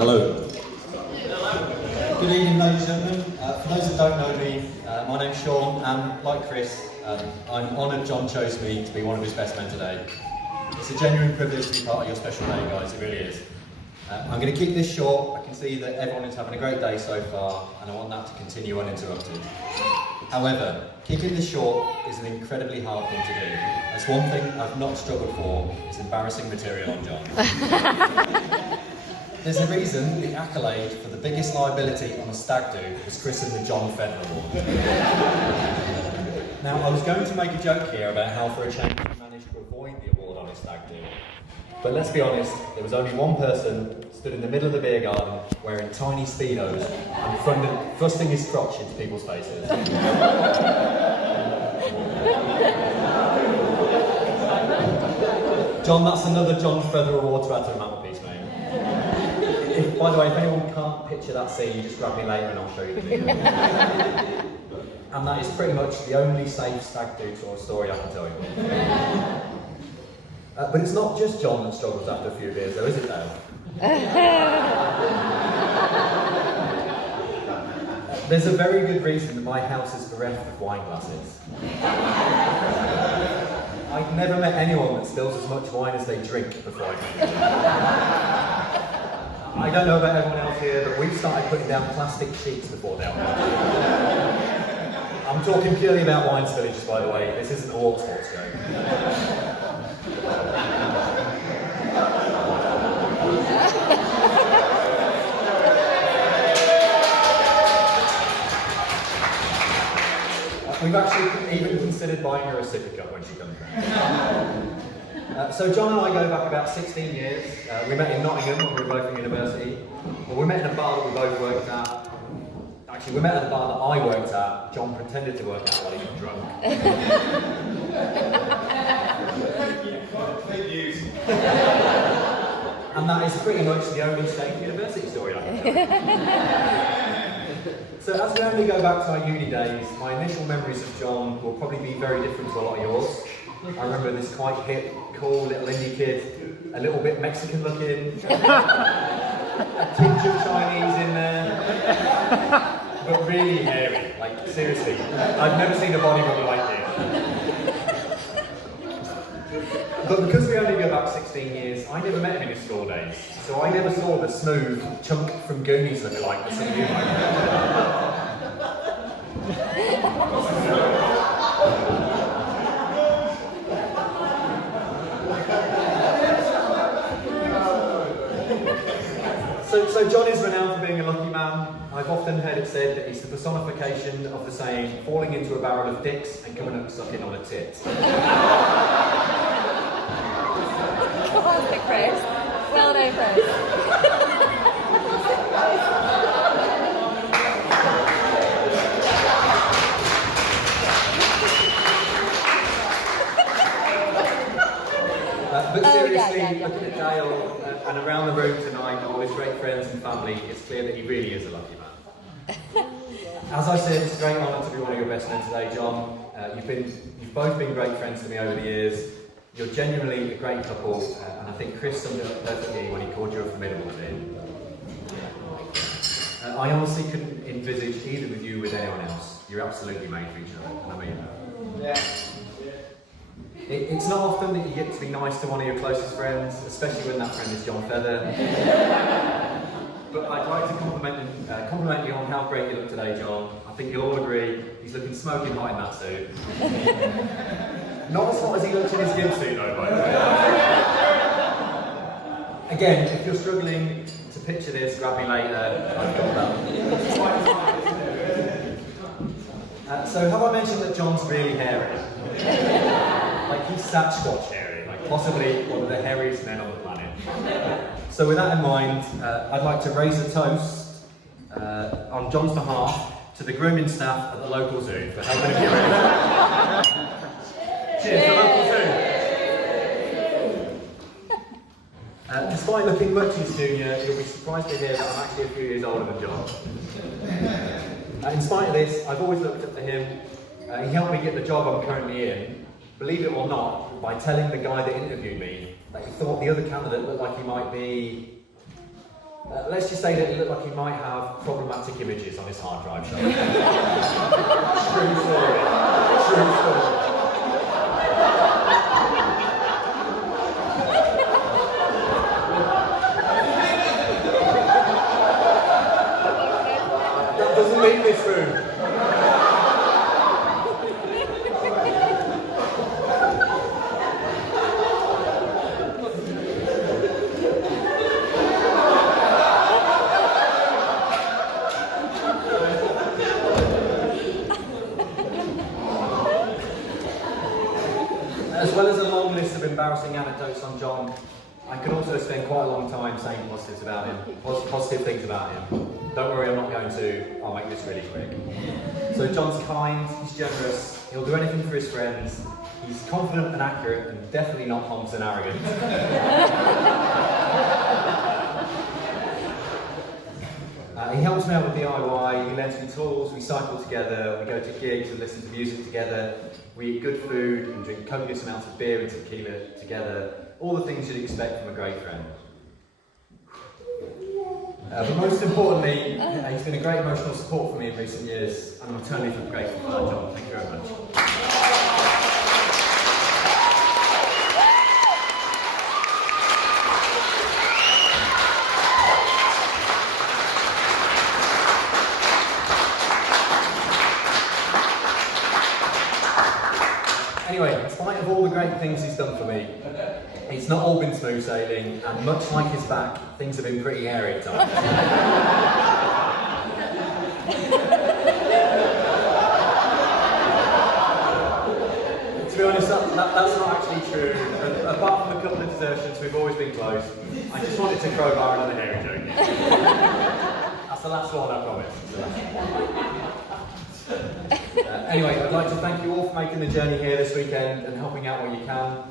Hello. Good evening, ladies and gentlemen. For those that don't know me, my name's Sean, and like Chris, I'm honoured John chose me to be one of his best men today. It's a genuine privilege to be part of your special day, guys, it really is. I'm going to keep this short. I can see that everyone is having a great day so far, and I want that to continue uninterrupted. However, keeping this short is an incredibly hard thing to do, as one thing I've not struggled for is embarrassing material on John. There's a reason the accolade for the biggest liability on a stag do was christened the John Federer Award. Now, I was going to make a joke here about how for a change he managed to avoid the award on his stag do. But let's be honest, there was only one person stood in the middle of the beer garden wearing tiny Speedos and thrusting his crotch into people's faces. John, that's another John Federer Award to add to the mantelpiece, mate. By the way, if anyone can't picture that scene, you just grab me later and I'll show you the video. And that is pretty much the only safe stag do tour story I can tell you. But it's not just John that struggles after a few beers though, is it Dale? There's a very good reason that my house is bereft of wine glasses. I've never met anyone that spills as much wine as they drink before I drink. I don't know about everyone else here, but we've started putting down plastic sheets before now. I'm talking purely about wine spillages, by the way. This isn't a water sports joke. We've actually even considered buying her a sippy cup when she comes back. So John and I go back about 16 years. We met in Nottingham when we were both in university. Well, we met in a bar that we both worked at. Actually, we met at the bar that I worked at. John pretended to work out while he got drunk. And that is pretty much the only safe university story I can tell. So as we only go back to our uni days, my initial memories of John will probably be very different to a lot of yours. I remember this quite hip, cool little indie kid, a little bit Mexican looking, a tinge of Chinese in there, but really hairy, like seriously. I've never seen a bodybuilder like him. But because we only go back 16 years, I never met him in his school days, so I never saw the smooth chunk from Goonies look like that some of you might. So John is renowned for being a lucky man. I've often heard it said that he's the personification of the saying, falling into a barrel of dicks and coming up sucking on a tit. Come on, Chris. Well done, Chris. But seriously, looking at Dale and around the room tonight, all his great friends and family, it's clear that he really is a lucky man. As I said, it's a great honour to be one of your best men today, John. You've both been great friends to me over the years. You're genuinely a great couple, and I think Chris summed it up perfectly when he called you a formidable team. I honestly couldn't envisage either of you with anyone else. You're absolutely made for each other, and I mean that. Yeah. It's not often that you get to be nice to one of your closest friends, especially when that friend is John Federer. But I'd like to compliment you on how great you look today, John. I think you'll all agree, he's looking smoking hot in that suit. Not as hot as he looks in his gym suit though, by the way. Again, if you're struggling to picture this, grab me later, I've got that. So have I mentioned that John's really hairy? Like he's Sasquatch hairy, like possibly one of the hairiest men on the planet. So with that in mind, I'd like to raise a toast on John's behalf to the grooming staff at the local zoo for helping him get ready. Cheers, the local zoo. Despite looking much his junior, you'll be surprised to hear that I'm actually a few years older than John. In spite of this, I've always looked up to him. He helped me get the job I'm currently in, believe it or not, by telling the guy that interviewed me that he thought the other candidate looked like he might be Let's just say that it looked like he might have problematic images on his hard drive. True story. True story. That doesn't leave this room. As well as a long list of embarrassing anecdotes on John, I could also spend quite a long time saying positives about him, positive things about him. Don't worry, I'm not going to. I'll make this really quick. So John's kind, he's generous, he'll do anything for his friends, he's confident and accurate, and definitely not pompous and arrogant. He helps me out with DIY, he lends me tools, we cycle together, we go to gigs and listen to music together, we eat good food and drink copious amounts of beer and tequila together, all the things you'd expect from a great friend. But most importantly, he's been a great emotional support for me in recent years, and I'm eternally grateful for that, John. Thank you very much. Anyway, in spite of all the great things he's done for me, it's not all been smooth sailing, and much like his back, things have been pretty hairy at times. To be honest, that's not actually true. Apart from a couple of desertions, we've always been close. I just wanted to crowbar another hairy joke. That's the last one, I promise. Anyway, I'd like to thank you all for making the journey here this weekend and helping out where you can.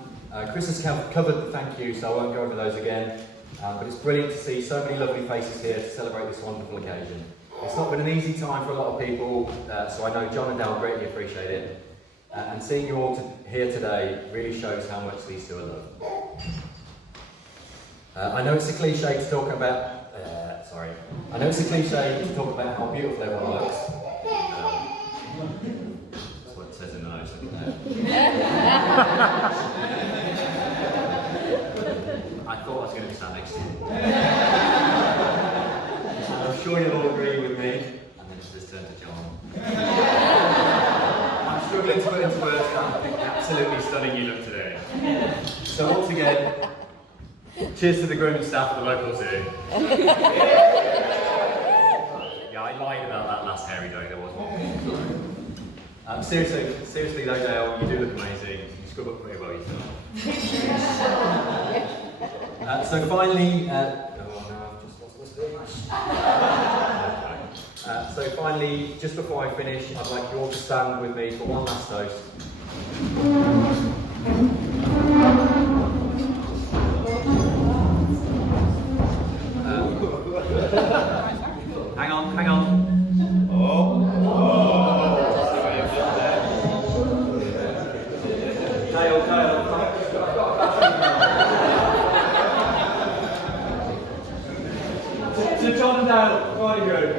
Chris has covered the thank you, so I won't go over those again. But it's brilliant to see so many lovely faces here to celebrate this wonderful occasion. It's not been an easy time for a lot of people, so I know John and Dale greatly appreciate it. And seeing you all here today really shows how much these two are loved. I know it's a cliche to talk about. I know it's a cliche to talk about how beautiful everyone looks. That's what it says in the notes. I thought I was going to be sat next to you. I'm sure you'll all agree with me. And then it's this turn to John. I'm struggling to put into words how absolutely stunning you look today. So once again, cheers to the grooming staff at the local zoo. Yeah, I lied about that last hairy joke, there was one. Seriously though, Dale, you do look amazing. You scrub up pretty well yourself. So finally, so finally, just before I finish, I'd like you all to stand with me for one last toast. Hang on. Dale. To John and Dale, party group.